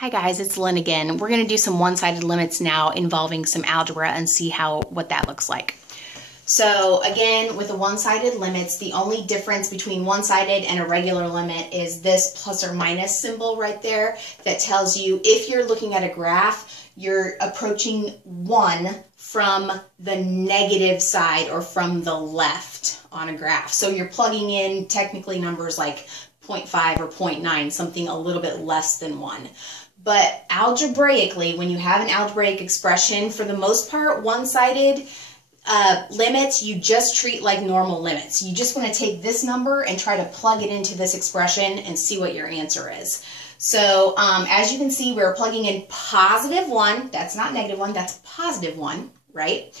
Hi guys, it's Lynn again. We're going to do some one-sided limits now involving some algebra and see what that looks like. So again, with the one-sided limits, the only difference between one-sided and a regular limit is this plus or minus symbol right there that tells you if you're looking at a graph, you're approaching 1 from the negative side or from the left on a graph. So you're plugging in technically numbers like 0.5 or 0.9, something a little bit less than 1. But algebraically, when you have an algebraic expression, for the most part, one-sided limits, you just treat like normal limits. You just want to take this number and try to plug it into this expression and see what your answer is. So as you can see, we're plugging in positive 1. That's not negative 1, that's positive 1, right?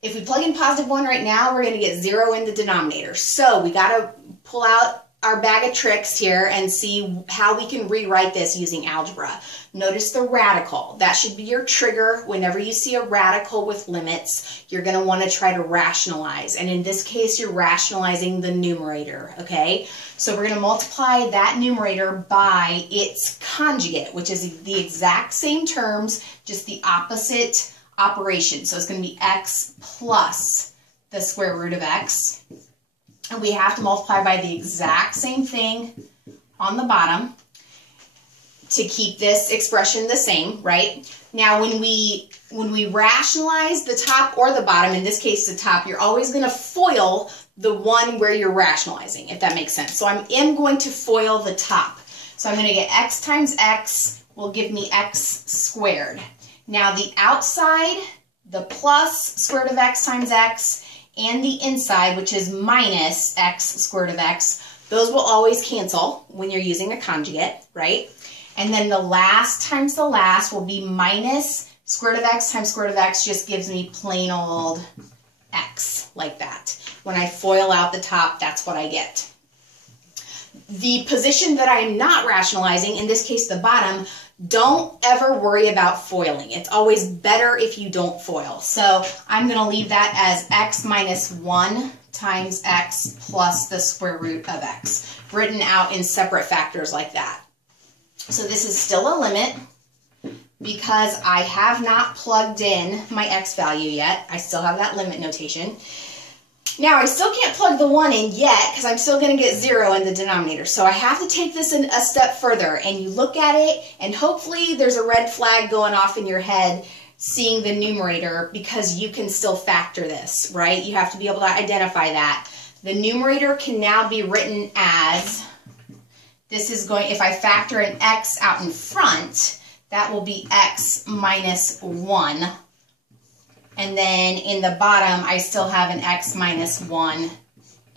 If we plug in positive 1 right now, we're going to get 0 in the denominator. So we got to pull out our bag of tricks here and see how we can rewrite this using algebra. Notice the radical. That should be your trigger. Whenever you see a radical with limits, you're going to want to try to rationalize. And in this case, you're rationalizing the numerator, okay? So we're going to multiply that numerator by its conjugate, which is the exact same terms, just the opposite operation. So it's going to be x plus the square root of x. And we have to multiply by the exact same thing on the bottom to keep this expression the same, right? Now, when we rationalize the top or the bottom, in this case the top, you're always going to FOIL the one where you're rationalizing, if that makes sense. So I am going to FOIL the top. So I'm going to get x times x will give me x squared. Now the outside, the plus square root of x times x, and the inside, which is minus x square root of x, those will always cancel when you're using a conjugate, right? And then the last times the last will be minus square root of x times square root of x, just gives me plain old x, like that. When I FOIL out the top, that's what I get. The position that I am not rationalizing, in this case the bottom, don't ever worry about foiling. It's always better if you don't FOIL. So I'm going to leave that as x minus 1 times x plus the square root of x, written out in separate factors like that. So this is still a limit because I have not plugged in my x value yet. I still have that limit notation. Now, I still can't plug the 1 in yet because I'm still going to get 0 in the denominator. So I have to take this a step further, and you look at it, and hopefully there's a red flag going off in your head seeing the numerator because you can still factor this, right? You have to be able to identify that. The numerator can now be written as, this is going, if I factor an x out in front, that will be x minus 1. And then in the bottom, I still have an x minus 1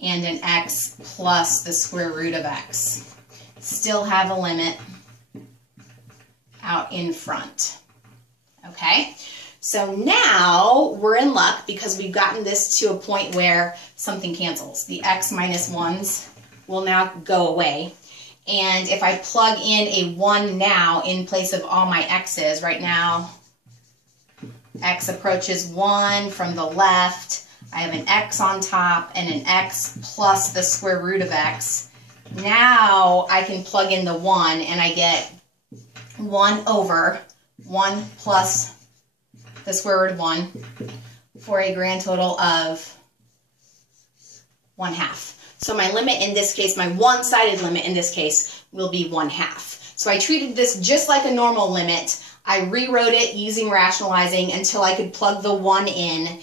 and an x plus the square root of x. Still have a limit out in front. Okay? So now we're in luck because we've gotten this to a point where something cancels. The x minus 1s will now go away. And if I plug in a 1 now in place of all my x's, right now, x approaches 1 from the left. I have an x on top and an x plus the square root of x. Now I can plug in the 1 and I get 1 over 1 plus the square root of 1 for a grand total of 1/2. So my limit in this case, my one-sided limit in this case, will be 1/2. So I treated this just like a normal limit. I rewrote it using rationalizing until I could plug the 1 in,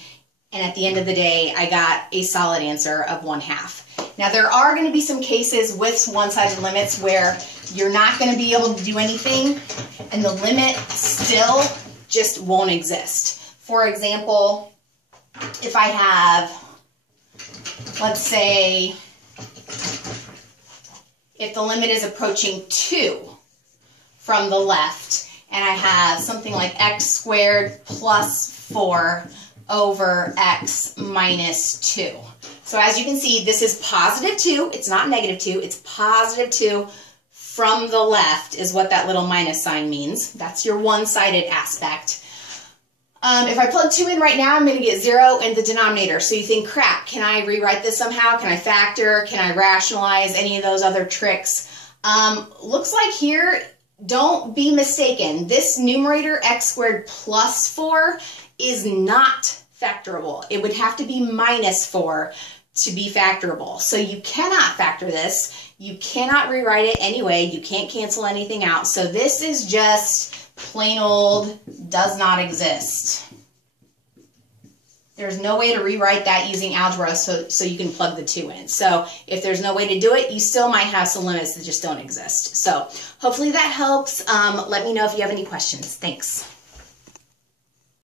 and at the end of the day, I got a solid answer of 1/2. Now, there are going to be some cases with one-sided limits where you're not going to be able to do anything, and the limit still just won't exist. For example, if I have, let's say, if the limit is approaching 2 from the left, and I have something like x squared plus 4 over x minus 2. So as you can see, this is positive 2. It's not negative 2. It's positive 2 from the left is what that little minus sign means. That's your one-sided aspect. If I plug 2 in right now, I'm going to get 0 in the denominator. So you think, crap, can I rewrite this somehow? Can I factor? Can I rationalize any of those other tricks? Looks like here don't be mistaken. This numerator x squared plus 4 is not factorable. It would have to be minus 4 to be factorable. So you cannot factor this. You cannot rewrite it anyway. You can't cancel anything out. So this is just plain old does not exist. There's no way to rewrite that using algebra so you can plug the 2 in. So if there's no way to do it, you still might have some limits that just don't exist. So hopefully that helps. Let me know if you have any questions. Thanks.